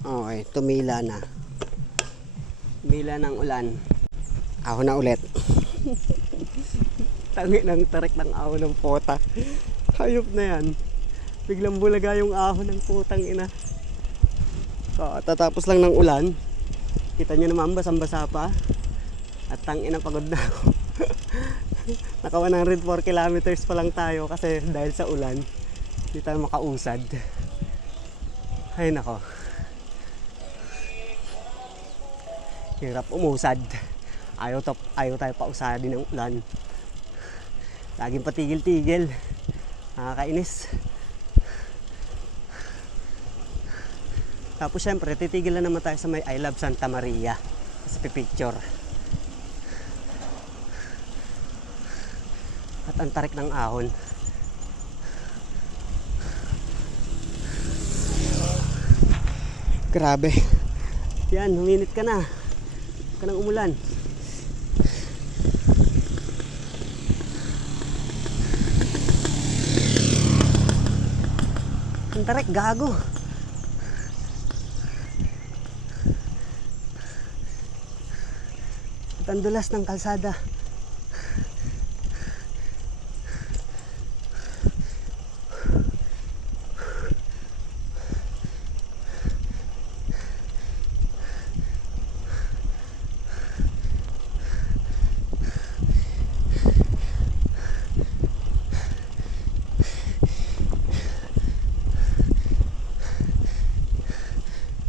Okay, tumila na. Tumila ng ulan. Ahon na ulit. Tangi ng tarik ng ahon ng pota. Hayop na yan. Biglang bulaga yung ahon ng putang ina. Tatapos lang ng ulan. Kita nyo naman, basang-basa pa. At tangina, pagod na ako. Naka 104 kilometers pa lang tayo kasi dahil sa ulan, hindi tayo makausad. Ay nako. Hirap umusad. Ayaw tayo pausadin ng ulan. Laging patigil-tigil. Nakakainis. Tapos syempre, titigil na naman tayo sa may I Love Santa Maria. Sa picture. At ang tarik ng ahon. Grabe. Yan, huminit ka na. Huwag ka nang umulan. Ang tarik, gago. At ang dulas ng kalsada.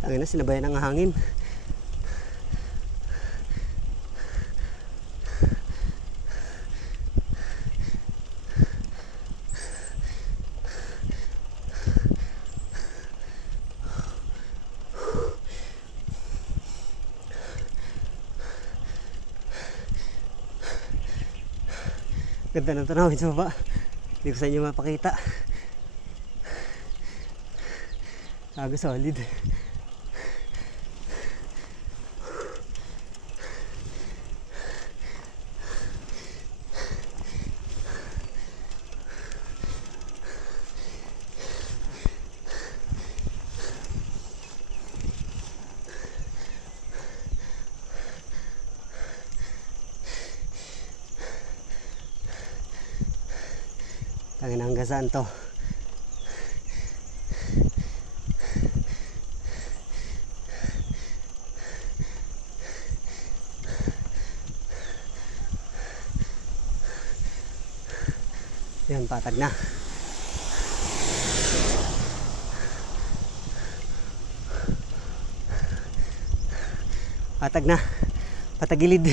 Tangin na, sinabayan ng hangin. Ganda ng tanawin sa baba. Hindi ko sa inyo mapakita. Aga solid. Tangin na, hanggang saan to? Yan, patag na. Patag na. Patagilid.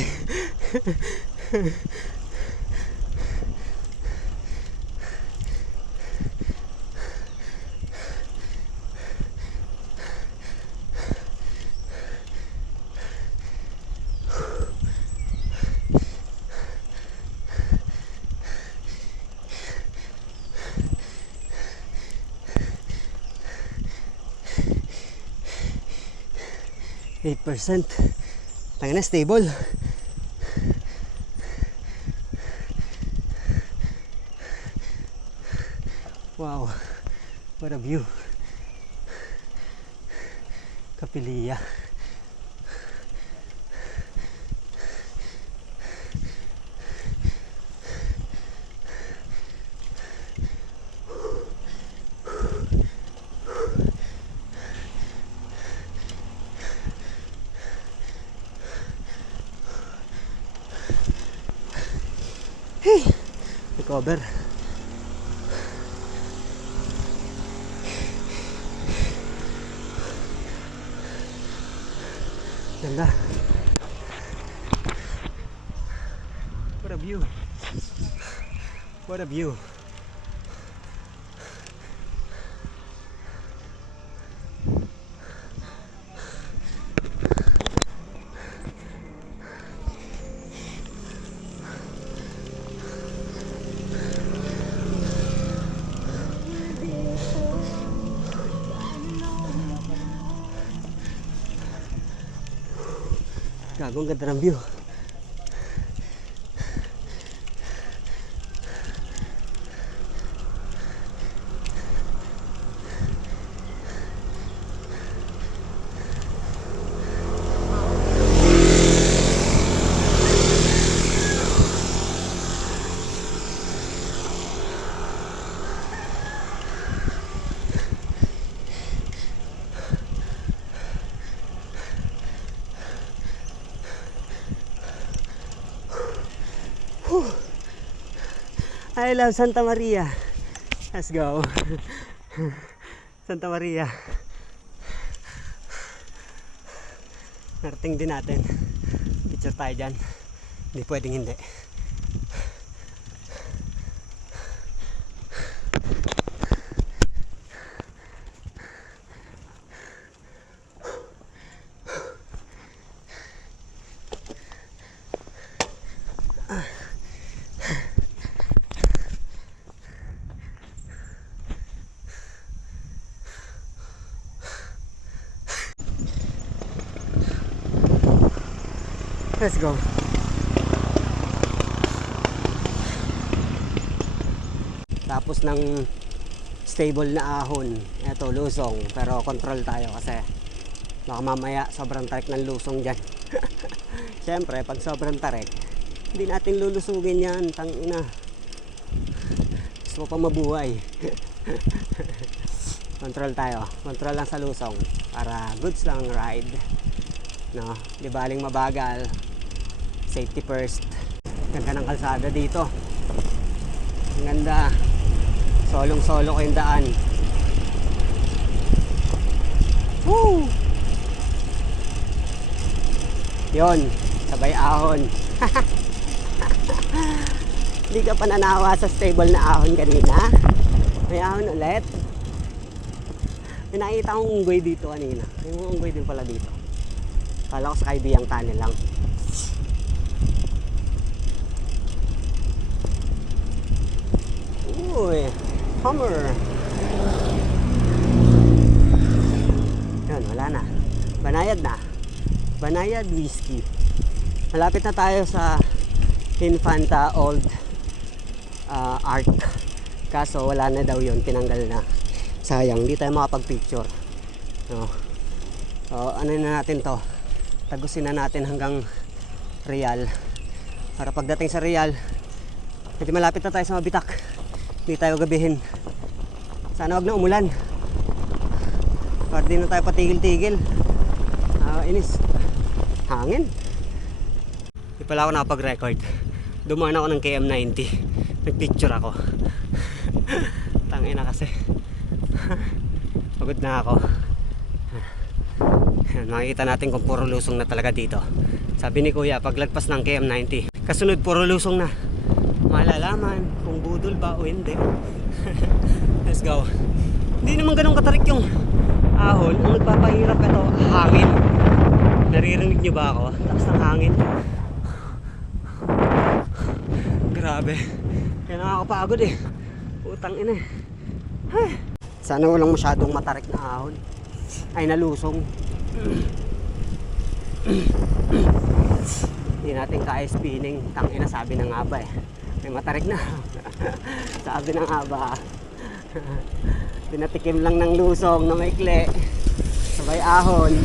%. Tangin na, stable. Wow, what a view. Kapilya. Hey, recover. Ganda. What a view. What a view. Gago, ang ganda ng view. I love Santa Maria. Let's go. Santa Maria. Narating din natin. Picture tayo dyan. Hindi pwedeng hindi. Let's go. Tapos ng stable na ahon, eto lusong, pero control tayo kasi baka mamaya sobrang tarik ng lusong dyan. Siyempre pag sobrang tarik hindi natin lulusugin yan, tangina. Gusto pa mabuhay. Control tayo, control lang sa lusong para goods lang ride, no? Di baling mabagal, safety first. Ganda ng kalsada dito, ang ganda. Solong solo ko yung daan. Woo! Yon, sabay ahon. Hindi ka pa nanawa sa stable na ahon kanina. May ahon ulit. May nakita akong unggoy dito kanina. May mga unggoy din pala dito. Kala ko sa kaibiyang tunnel lang. Uy, Hummer. Yan, wala na. Banayad na. Banayad whiskey. Malapit na tayo sa Infanta Old Ark. Kaso wala na daw yun, tinanggal na. Sayang, hindi tayo makapag-picture. No. So, ano na natin to? Tagusin na natin hanggang Real. Para pagdating sa Real, medyo malapit na tayo sa Mabitak. Hindi tayo gabihin. Sana wag na umulan. Para di na tayo patigil-tigil. Inis. Hangin. Di pala ako nakapag-record. Dumaan ako ng KM90. Nag-picture ako. Tangina kasi. Pagod na ako. Makikita natin kung puro lusong na talaga dito. Sabi ni Kuya, paglagpas ng KM90, kasunod puro lusong na. Malalaman kung budol ba o hindi. Let's go. Hindi naman ganun katarik yung ahon. Ang nagpapahirap ito, hangin. Naririnig nyo ba ako? Taas ng hangin. Grabe. Kaya nakakapagod eh. Utang ina eh. Ay. Sana walang masyadong matarik na ahon. Ay, nalusong. Hindi natin kaya spinning. Tangina, sabi na nga ba eh. May matarik na. Sabi na nga ba. Pinatikim lang ng lusong na maikli. Sabay ahon.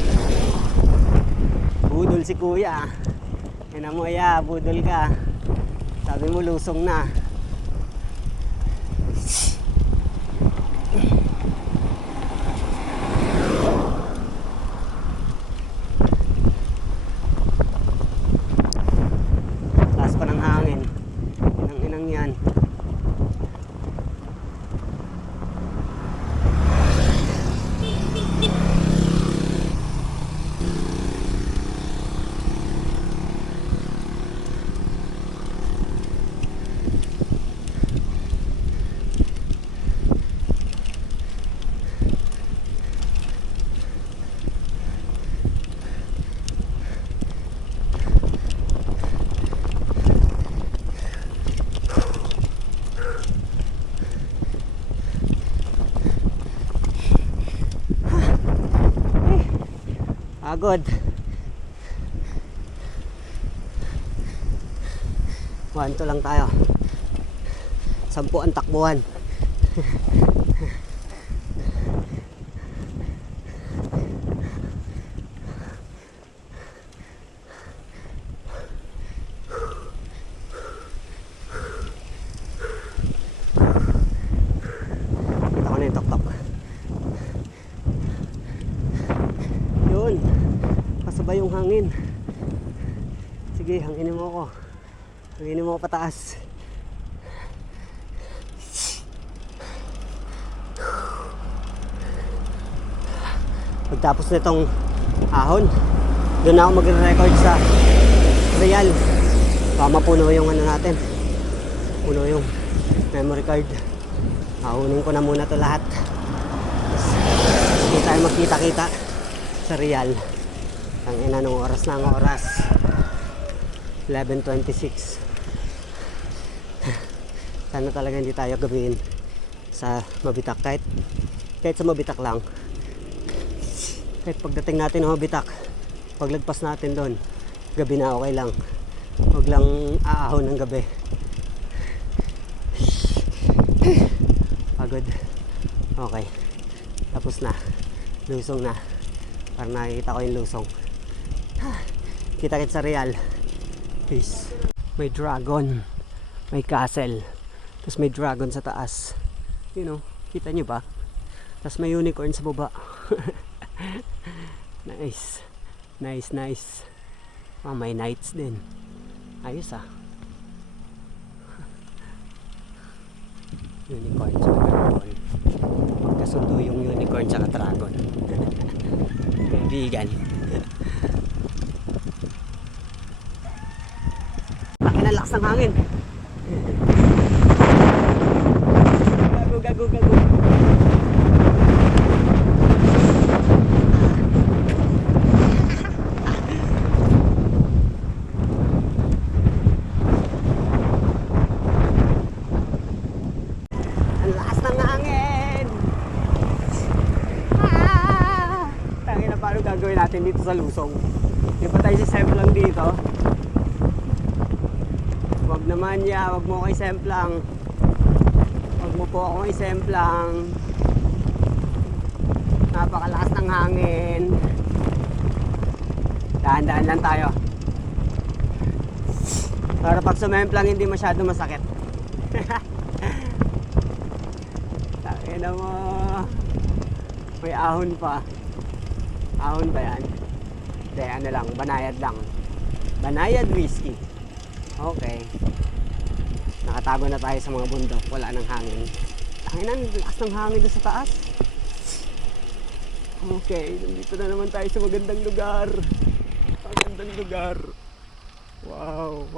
Budol si Kuya. Yan mo ya, budol ka. Sabi mo lusong na. Taas pa ng hangin. Inang yan. Pagod. 1-2 lang tayo. 10 ang takbuhan. Kita ko na yung tok-tok. Yun. Pasabay yung hangin. Sige, hanginin mo ako. Hanginin mo ako pataas. Pagtapos nitong ahon, doon na ako magre-record sa Real. Baka mapuno yung ano natin, puno yung memory card. Ahunin ko na muna to lahat. Tapos hindi tayo magkita-kita sa Real. Ang ina nung oras na ang oras, 11:26. Sana talaga hindi tayo gabihin sa Mabitak, kahit sa Mabitak lang. Kahit pagdating natin ng Mabitak, paglagpas natin doon, gabi na, okay lang. Huwag lang aahon ng gabi. Pagod. Okay, tapos na, lusong na. Para nakikita ko yung lusong. Kita-kit sa Real. Peace. May dragon, may castle, tapos may dragon sa taas. You know, kita nyo ba? Tapos may unicorn sa baba. Nice. Nice. May knights din. Ayos ah. Unicorn sa dragon. Magkasundo yung unicorn sa dragon. Kaibigan. Laki na lakas ng hangin. Gago. Ang lakas ng hangin. Tangin na, paano gagawin natin dito sa lusong? Di ba tayo si Sem lang dito? Wag naman ya, wag mo ko isemplang. Wag mo po akong isemplang. Napakalakas ng hangin. Dahan-dahan lang tayo. Para pag sumemplang hindi masyado masakit. Takina mo. May ahon pa. Ahon ba yan? Hindi, ano lang, banayad lang. Banayad whiskey. Okay. Nakatago na tayo sa mga bundok. Wala nang hangin. Tanginan, lakas ng hangin doon sa taas. Okay, nandito na naman tayo sa magandang lugar. Magandang lugar. Wow.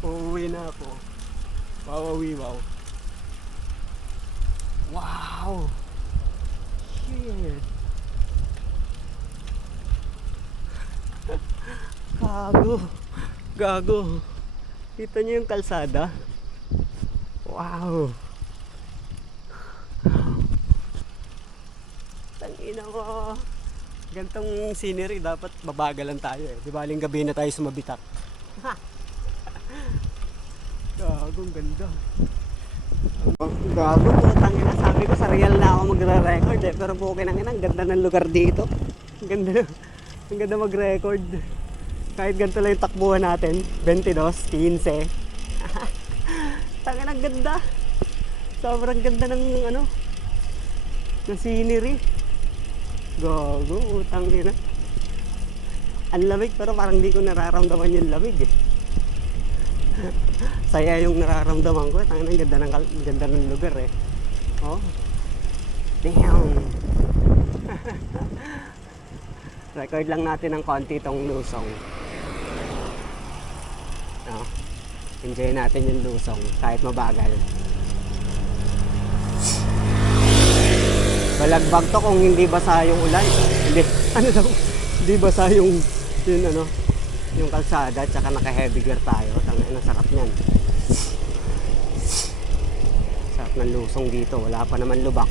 Uuwi na ako. Wow. Wow. Shit. Gago. Kita niyo yung kalsada? Wow. Tangina ko. Gantong scenery, dapat babagalan tayo eh. Di baling gabi na tayo sumabitak. Gago, ang ganda. Gago po, tangina. Sabi ko sa Real na ako magre-record eh. Pero po, ang ganda ng lugar dito. Ang ganda mag-record. Kahit ganito lang yung takbuhan natin, 22, 15. Tangin, ang ganda. Sobrang ganda ng ng scenery. Gago, utang ina. Ang lamig, pero parang di ko nararamdaman yung lamig eh. Saya yung nararamdaman ko. Tangin, ang ganda ng lugar eh. Oh. Damn. Record lang natin ng konti itong lusong. No? Enjoy natin yung lusong kahit mabagal. Balagbag to kung hindi basa yung ulan. Hindi basa yung yung kalsada, tsaka naka-heavy gear tayo. Tangina, sarap niyan. Sarap ng lusong dito. Wala pa naman lubak.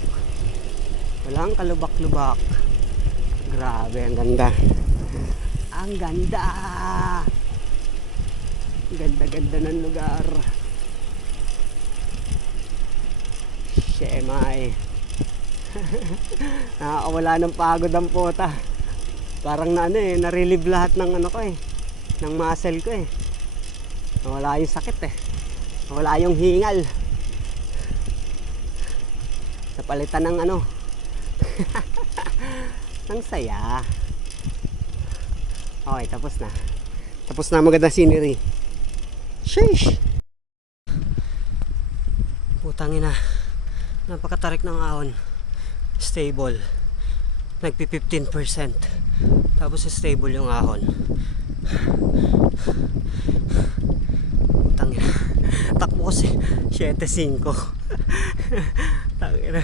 Walang kalubak-lubak. Grabe, ang ganda. Ang ganda. Ganda-ganda ng lugar. Shemay. Nakakawala ng pagod ang puta. Parang na-relieve lahat ng ng muscle ko eh. Nawala yung sakit eh. Nawala yung hingal. Napalitan ng ang saya. Okay, tapos na. Tapos na, maganda scenery. Sheesh! Putangin na. Napakatarik ng ahon. stable. Nagpi 15%. Tapos stable yung ahon. Tangina. Takbo kasi 7.5. Tangina.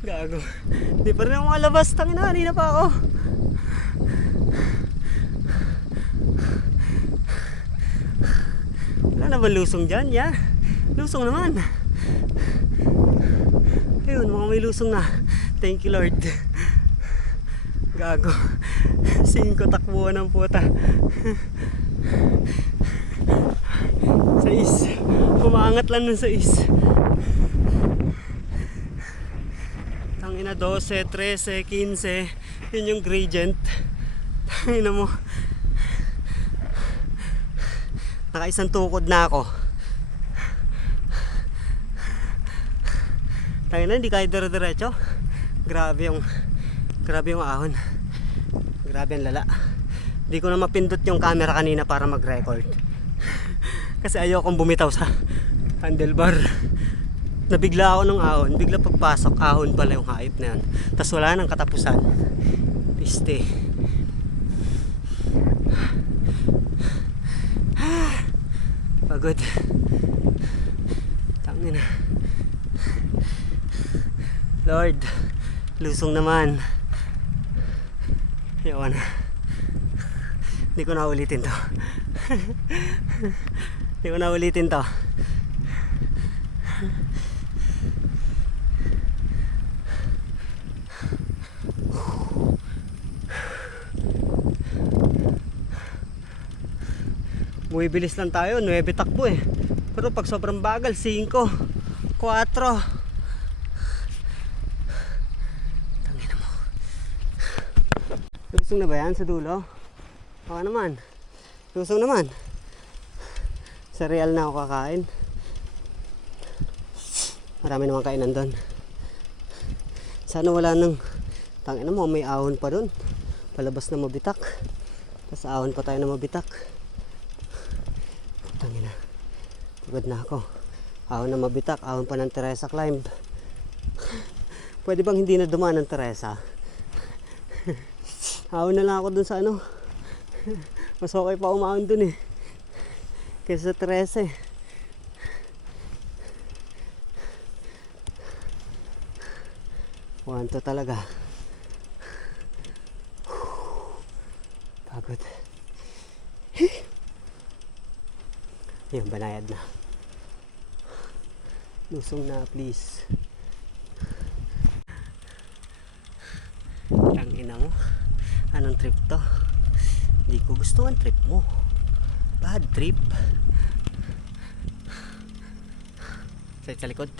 Gago. Hindi pa rin ako makalabas. Tangina, kanina pa ako. Wala na ba lusong dyan? Yeah. Lusong naman. Ayun, mga may lusong na. Thank you Lord. Gago. 5 takbuhan ng puta. 6. Umaangat lang ng 6. Tangina 12, 13, 15. Yun yung gradient. Tangina mo. Nakaisang tukod na ako. Tangina, hindi kahit dire-diretso. Grabe yung ahon. Grabe ang lala. Hindi ko na mapindot yung camera kanina para mag-record. Kasi ayokong bumitaw sa handlebar. Nabigla ako ng ahon. Bigla pagpasok, ahon pala yung hayop na yun. Tapos wala nang katapusan. Piste. Pagod. Tangina. Lord, lusong naman. Yawan. Hindi ko na ulitin to. Hindi ko na ulitin to. Bumibilis lang tayo, 9 takbo eh. Pero pag sobrang bagal, 5, 4. Tangina mo. Lusong na ba yan sa dulo? Baka naman. Lusong naman. Cereal na ako kakain. Marami naman kainan doon. Sana wala nang... Tangina mo, may ahon pa doon. Palabas na mabitak. Tapos ahon pa tayo na mabitak. Tangina. Pagod na ako. Ahon na mabitak. Ahon pa ng Teresa Climb. Pwede bang hindi na dumaan ng Teresa? Ahon na lang ako dun sa ano. Mas okay pa umahon dun eh. Kaysa sa Teresa eh. Wanto talaga. Pagod. Ayun, banayad na. Lusong na, please. Ang ina mo. Anong trip to? Hindi ko gusto ang trip mo. Bad trip. Sa likod.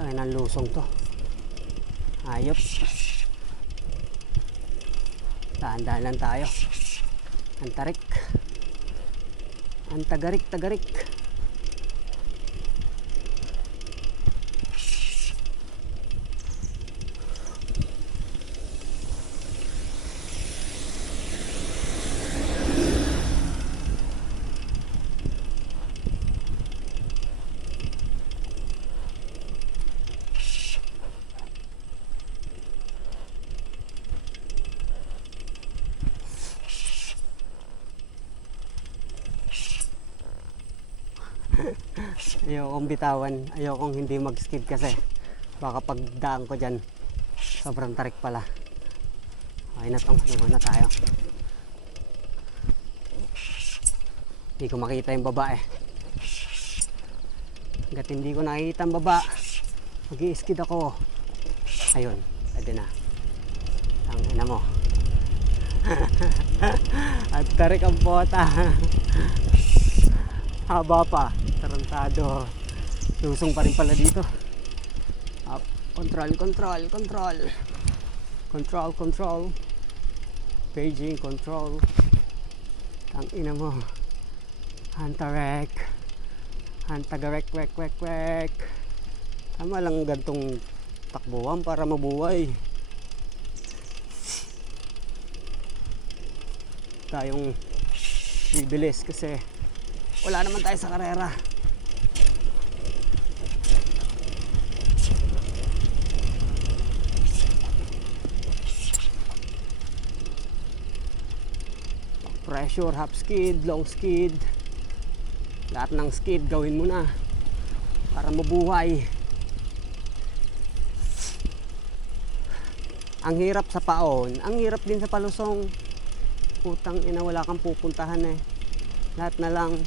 Ay, nang lusong to. Ayop. Dahan-dahan lang tayo. Antarik. Antagarik-tagarik. Ayokong bitawan, ayokong hindi mag-skid kasi baka pagdaan ko dyan sobrang tarik pala. Okay na tong, iwan na tayo. Hindi ko makita yung baba eh. Hanggat hindi ko nakikita ang baba, mag-i-skid ako. Ayun, pwede na. Ang ina mo. At tarik ang bota. Haba pa. Tarantado. Lusong pa rin pala dito. Up. Control. Paging control. Tang ina mo. Hantarek. Hantagarek. Tama lang gantong takbuhan para mabuhay. Tayong bibilis kasi wala naman tayo sa karera. pressure, half skid, long skid, lahat ng skid gawin mo na para mabuhay. Ang hirap sa paon, ang hirap din sa palusong. Putang ina, wala kang pupuntahan eh, lahat na lang.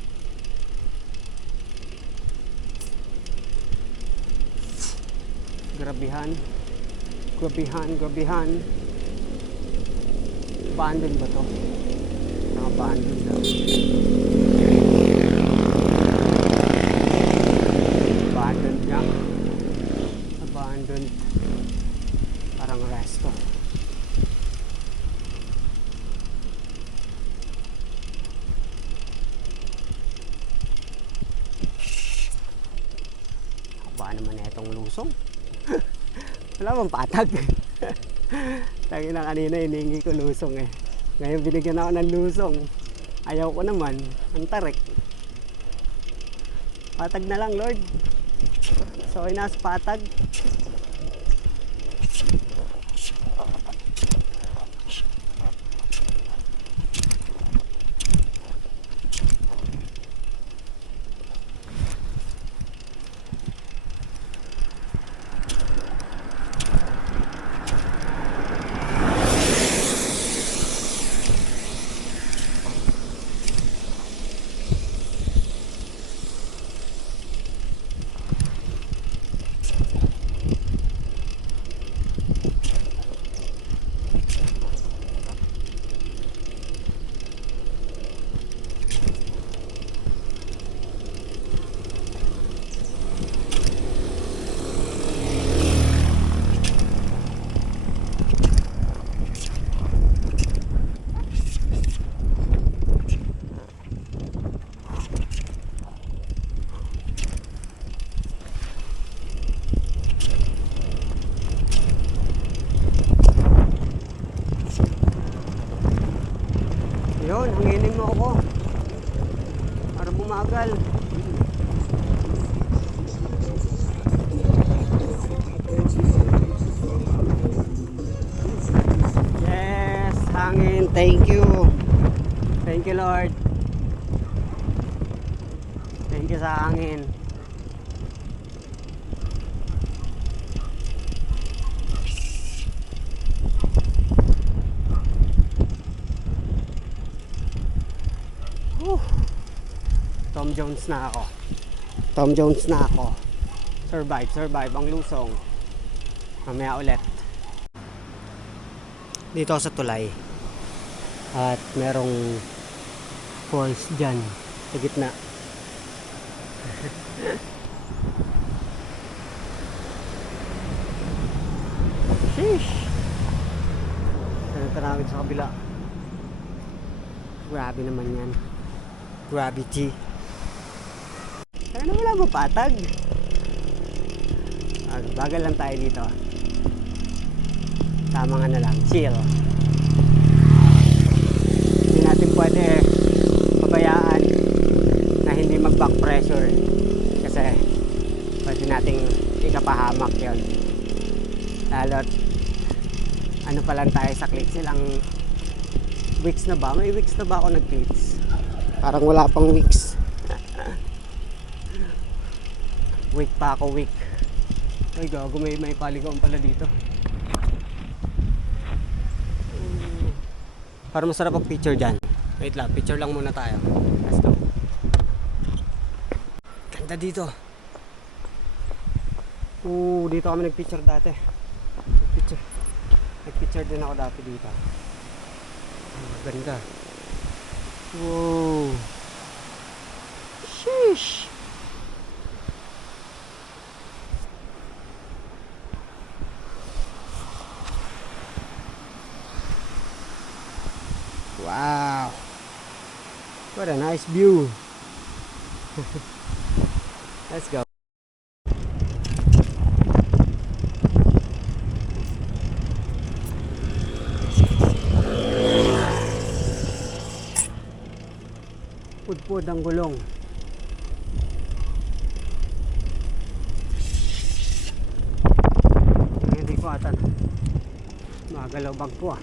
Grabihan. Abandon ba to? Abandon daw. Abandon nga. Abandon. Parang resto. Haba naman na itong lusong. Wala bang patag? Tangin na kanina hiningi ko lusong eh. Ngayon binigyan ako ng lusong. Ayaw ko naman. Ang tarik. Patag na lang, Lord. So ay nasa patag. Yun, hanginin mo ako para bumagal. Yes, hangin. Thank you. Thank you, Lord. Thank you sa hangin. Tom Jones na ako. Tom Jones na ako. Survive ang lusong. Mamaya ulit. Dito sa tulay. At merong falls dyan sa gitna. Sheesh! Ganito namin sa kabila. Grabe naman yan. Gravity. Kaya na wala mo patag. Bagal lang tayo dito. Tama nga na lang. Chill. Hindi natin pwede pabayaan na hindi mag-back pressure. Kasi pwede nating ikapahamak yun. Lalo't ano pa lang tayo sa clips. Ilang weeks na ba? May weeks na ba ako nag-clips? Parang wala pang weeks. Week pa ako, week. Ay gago, may paligawan pala dito. Para masarap ang picture dyan. Wait lang, picture lang muna tayo. Let's go. Ganda dito. Dito kami nagpicture dati. Nagpicture din ako dati dito. Ganda. Wow. Sheesh. Wow. What a nice view. Let's go. Pudpud ang gulong. Hindi ko atan. Magalaw bag ko ah.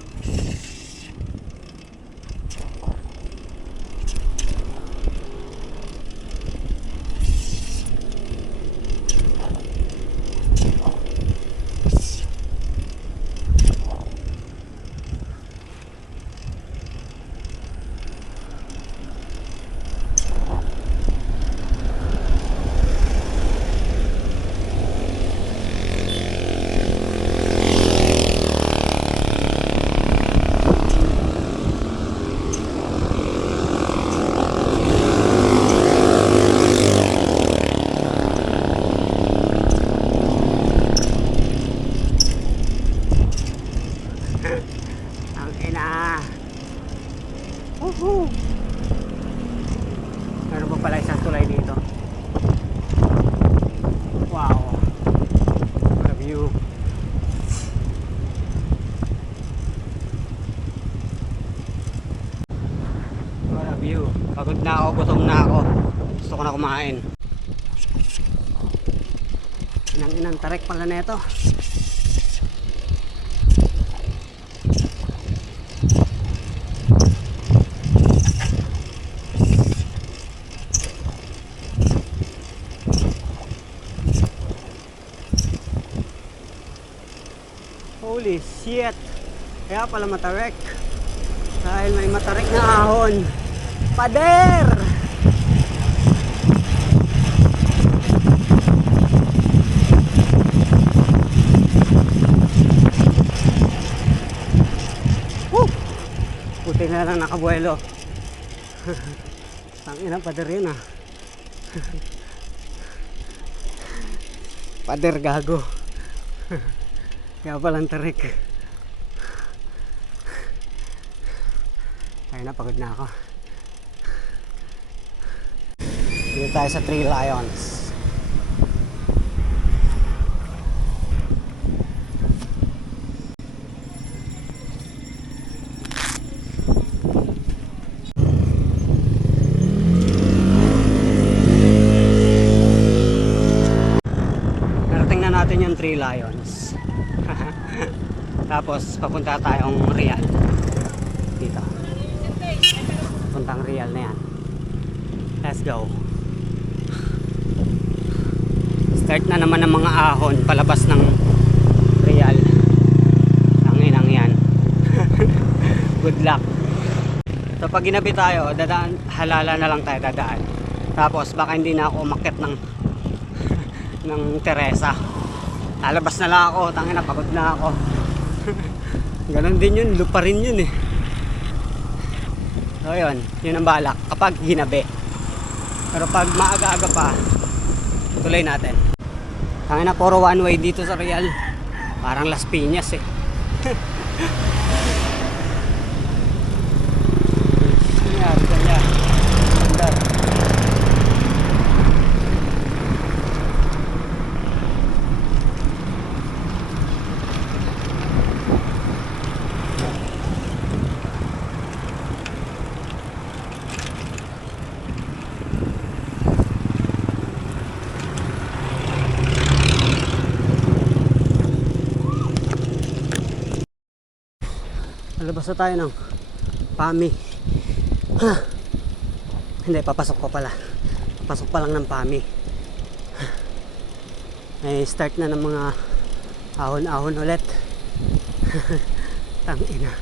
Pagod na ako, gutom na ako. Gusto ko na kumain. Inang tarek pala na ito. Holy shit! Kaya pala matarek. Dahil may matarek na ahon. Pader! Woo! Buti na lang nakabuelo. Tangina, pader yun ah. Pader gago. Kaya palang tarik. Kaya na, pagod na ako. Dito tayo sa Three Lions. Narating na natin yung Three Lions. Tapos papunta tayong Real. Dito. Puntang Real na yan. Let's go. Start na naman ng mga ahon palabas ng Real. Ang inang yan. Good luck. So pag ginabi tayo, dadaan, halala na lang tayo dadaan. Tapos baka hindi na ako umakyat ng ng Teresa. Lalabas na lang ako, tangina, pagod na ako. Ganon din yun, lupa rin yun eh. So yun, yun ang balak kapag ginabi. Pero pag maaga-aga pa, tuloy natin. Tangina, puro one way dito sa Real. Parang Las Piñas eh. Nangyari kanya. Andar. Lalabas na tayo ng PAMI. Hindi, papasok pa pala. Papasok pa lang ng PAMI. May start na ng mga ahon-ahon ulit. Tangina.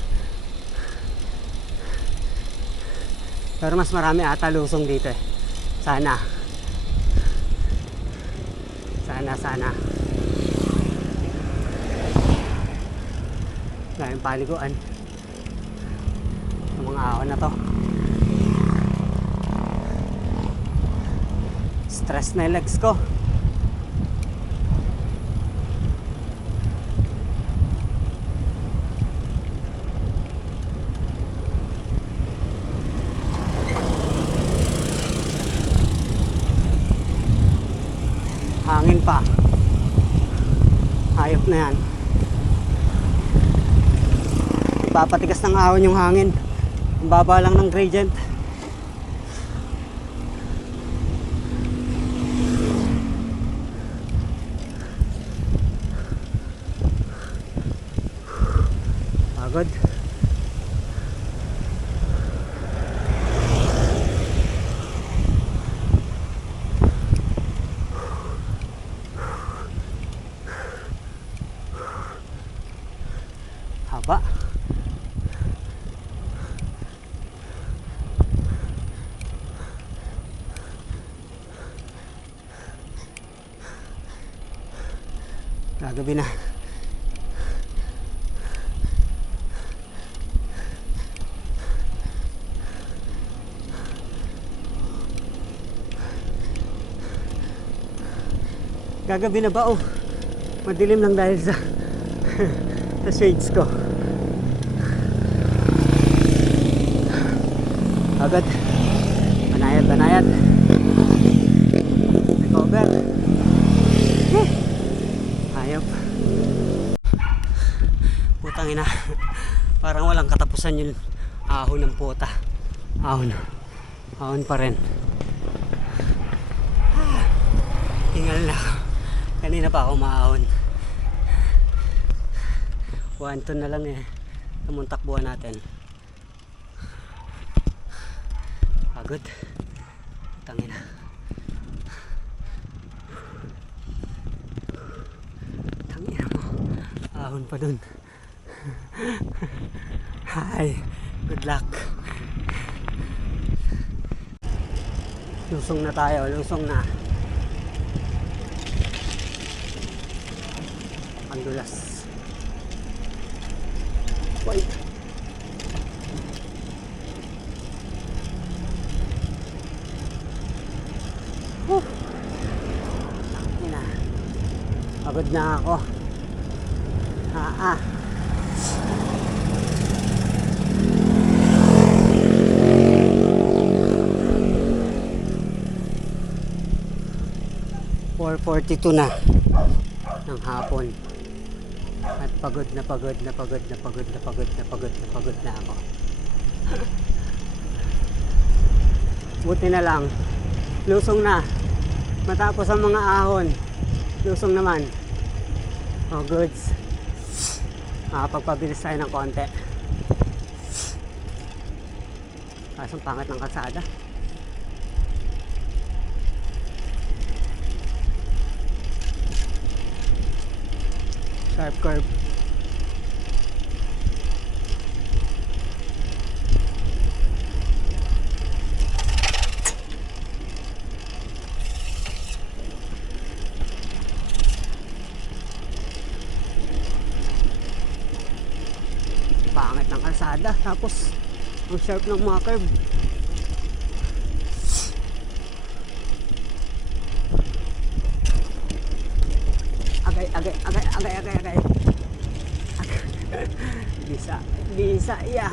Pero mas marami ata lusong dito eh. Sana. Sana. Gayong paliguan. Ang mga ahon na to. Stress na yung legs ko. Hangin pa. Hayop na yan. Papatigas ng ahon yung hangin. Ang baba lang ng gradient. Pagod. Haba. Gagabi na. Gagabi na ba? Oh, madilim lang dahil sa sa shades ko. Agad. Banayad. Recover. Hayop. Putang ina. Parang walang katapusan yung ahon ng puta. Ahon. Ahon pa rin. Tingal na ako. Kanina pa ako maahon. 1 ton na lang eh. Tamang takbuhan natin. Pagod. Tangina. Tangina mo. Ahon pa dun. Hi. Good luck. Lusong na tayo. Lusong na. Ang dulas. Wait. Ina. Pagod na ako. Ah. 4:42 na ng hapon. At pagod na ako. Buti na lang. Lusong na. Matapos ang mga ahon. Lusong naman. Oh, goods. Makapagpabilis tayo ng konti. Kasong pangit ng kalsada. Sharp curve. Pangit ng kalsada. Tapos ang sharp ng mga curve. Agay. Bisa, iya.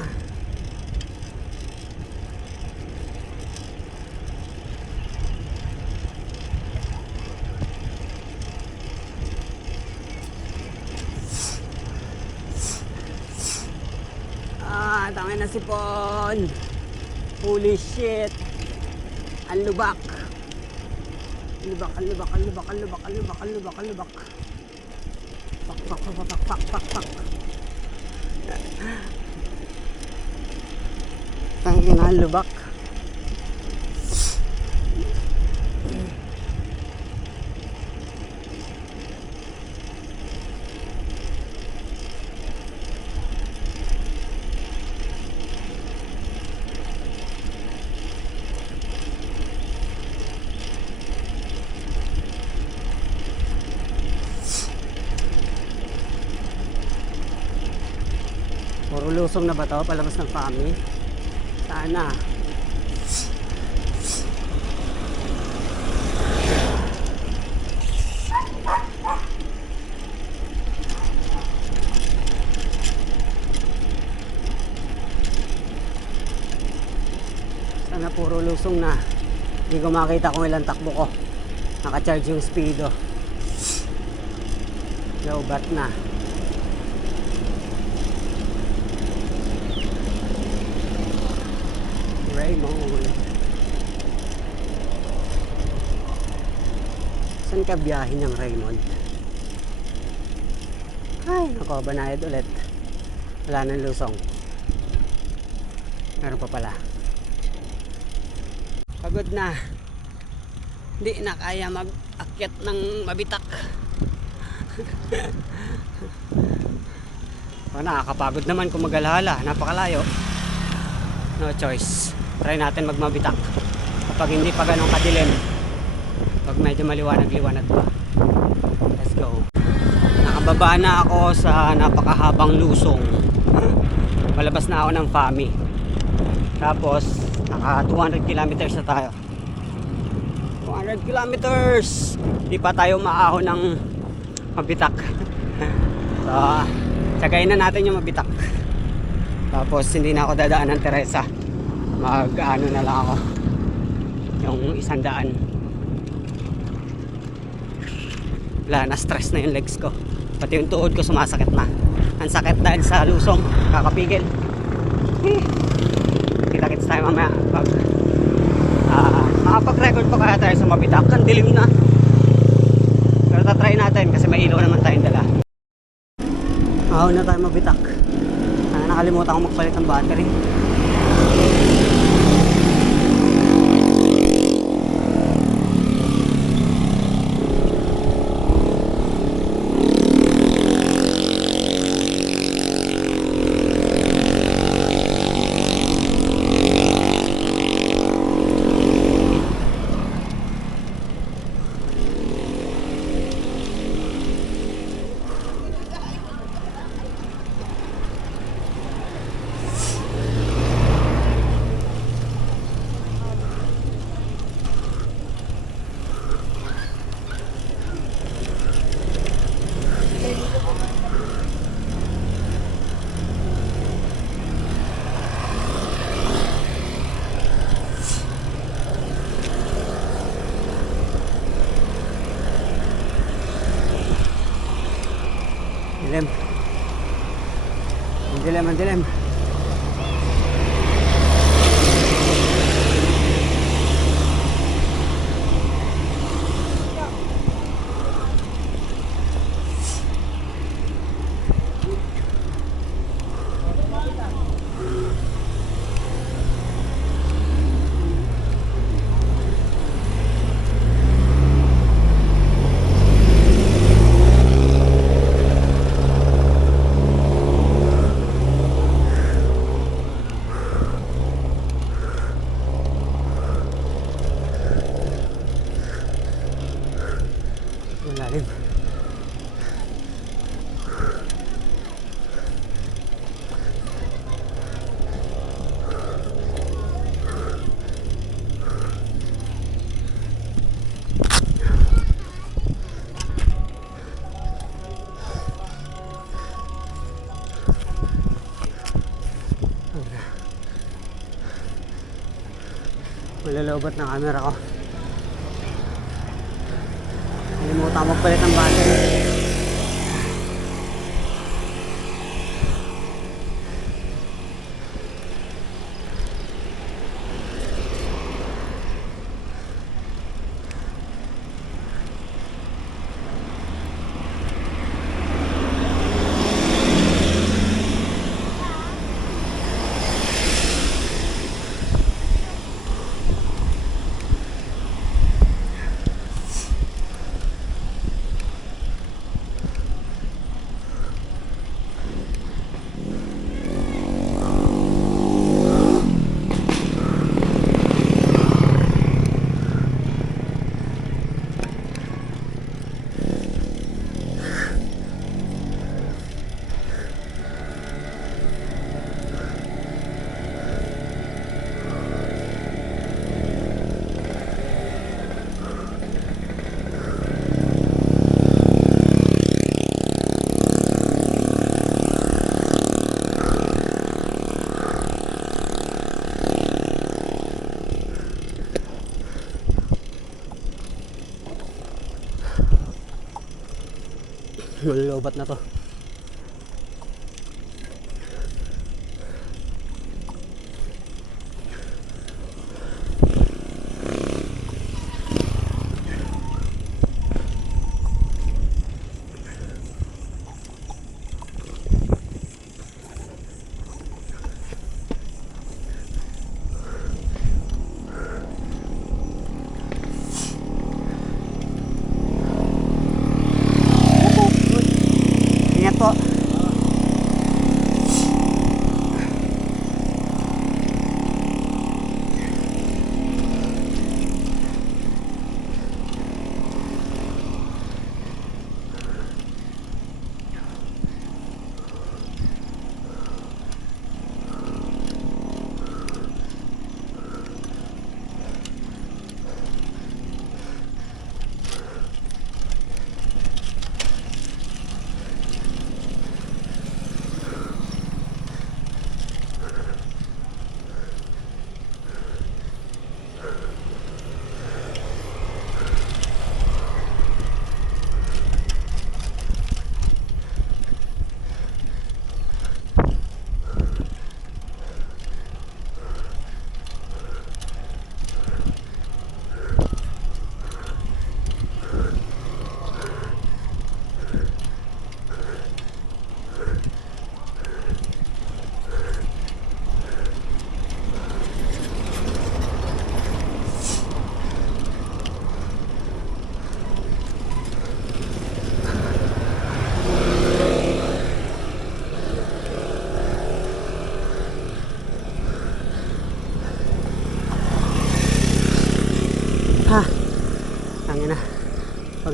Tangin na sipon. Holy shit. Ang lubak. Pak. Tangin na lubak. Puro lusong na ba to? Palabas ng Fami? Sana. Sana puro lusong na. Hindi ko makita kung ilang takbo ko. Naka-charge yung speedo. Low-bat na. Raymond. Saan ka biyahin ng Raymond? Ay, nako, banayad ulit. Wala nang lusong. Meron pa pala. Pagod na. Hindi na kaya mag-akyat ng mabitak. Nakakapagod naman kung mag-alala. Napakalayo. No choice. Try natin magmabitak kapag hindi pa ganun kadilim, pag medyo maliwanag pa. Let's go. Nakababa na ako sa napakahabang lusong. Palabas na ako ng Fami. Tapos naka 200 kilometers na tayo. 200 kilometers. Hindi pa tayo maahon ng mabitak. So tsagayin na natin yung mabitak. Tapos hindi na ako dadaan ng Teresa. Mag-ano na lang ako. Yung 100. Wala, na-stress na yung legs ko. Pati yung tuhod ko sumasakit na. Ang sakit dahil sa lusong. Kakapigil. Kita-kits tayo mamaya pag Mag-record pa kaya tayo sa Mabitak? Ang dilim na. Pero tatry natin kasi may ilaw naman tayong dala. Ahon na tayo Mabitak. Nakalimutan ko magpalit ng battery. Dilim. Ang dilim, ang dilim. Malalim. Malalobat na camera ko. Nalimutan magpalit ng battery. Malalobat na to.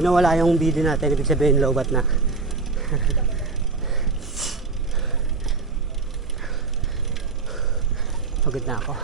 Pag nawala yung video natin, ibig sabihin low bat na. Pagod na ako.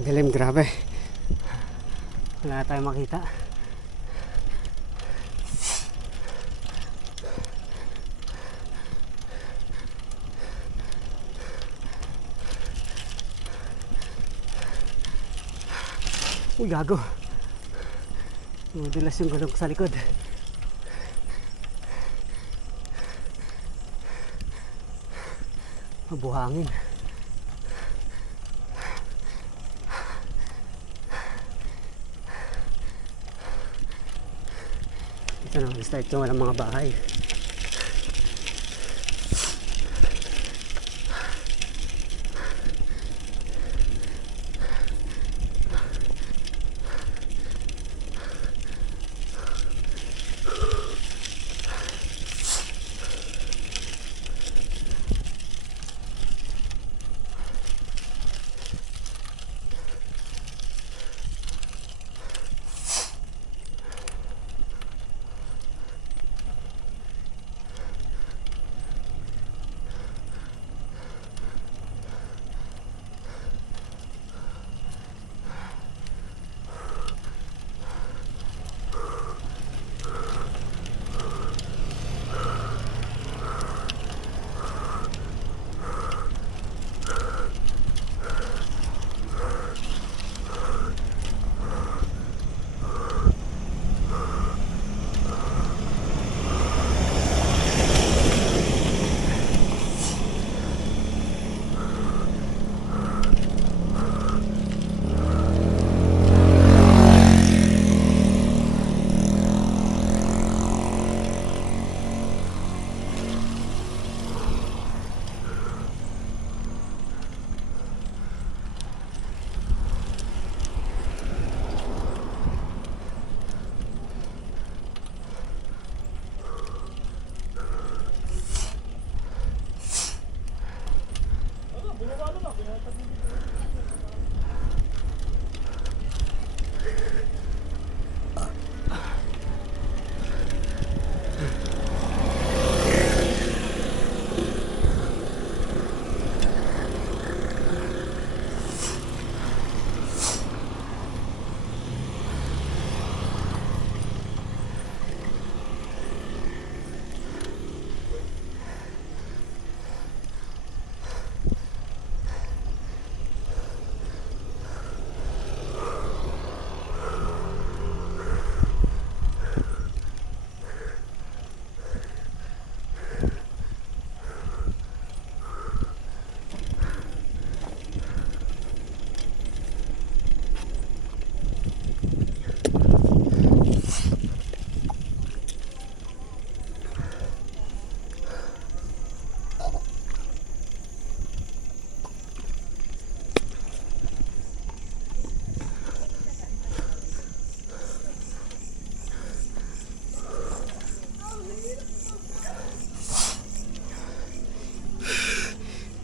Ang dilim, grabe. Wala tayong makita. Uy, gago. Madulas yung gulong sa likod. Mabuhangin. Ito na, start yung walang mga bahay.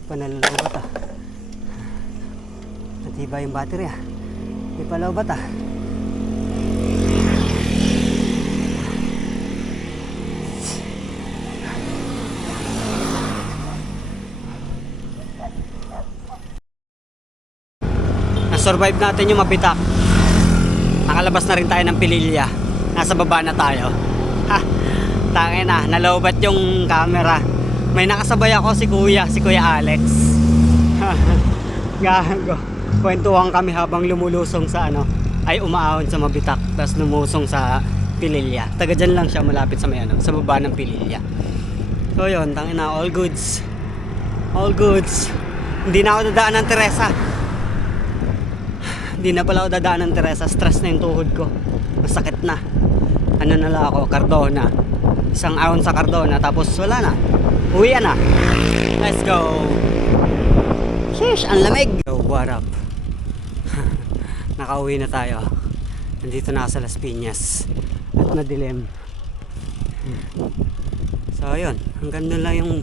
Panalalobat ah. Natiba yung battery ah. Di pa lobat ah. Na-survive natin yung mabitak. Nakalabas na rin tayo ng Pililya. Nasa baba na tayo. Ha, tangin na, nalobat yung camera. May nakasabay ako si Kuya Alex. Gago. Kwentuhan kami habang lumulusong sa ano, ay umaahon sa mabitak, tapos lumusong sa Pililya. Taga dyan lang siya, malapit sa may ano, sa baba ng Pililya. So yun, tangin na, all goods. All goods. Hindi na ako dadaan ng Teresa. Hindi na pala ako dadaan ng Teresa. Stress na yung tuhod ko. Masakit na. Ano na lang ako, Cardona. Isang ahon sa Cardona, tapos wala na. Uwian na. Let's go. Sheesh, ang lamig. Yo, what up? Nakauwi na tayo. Nandito na ako sa Las Piñas. At madilim. So ayun, hanggang doon lang yung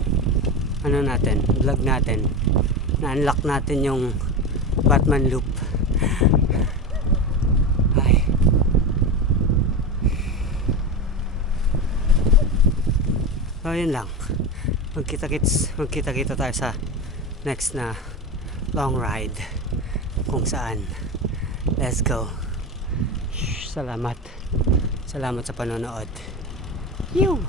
ano natin, vlog natin. Na-unlock natin yung Batman loop. Ay. So yun lang. Magkita-kita tayo sa next na long ride. Kung saan. Let's go. Salamat. Salamat sa panonood. You.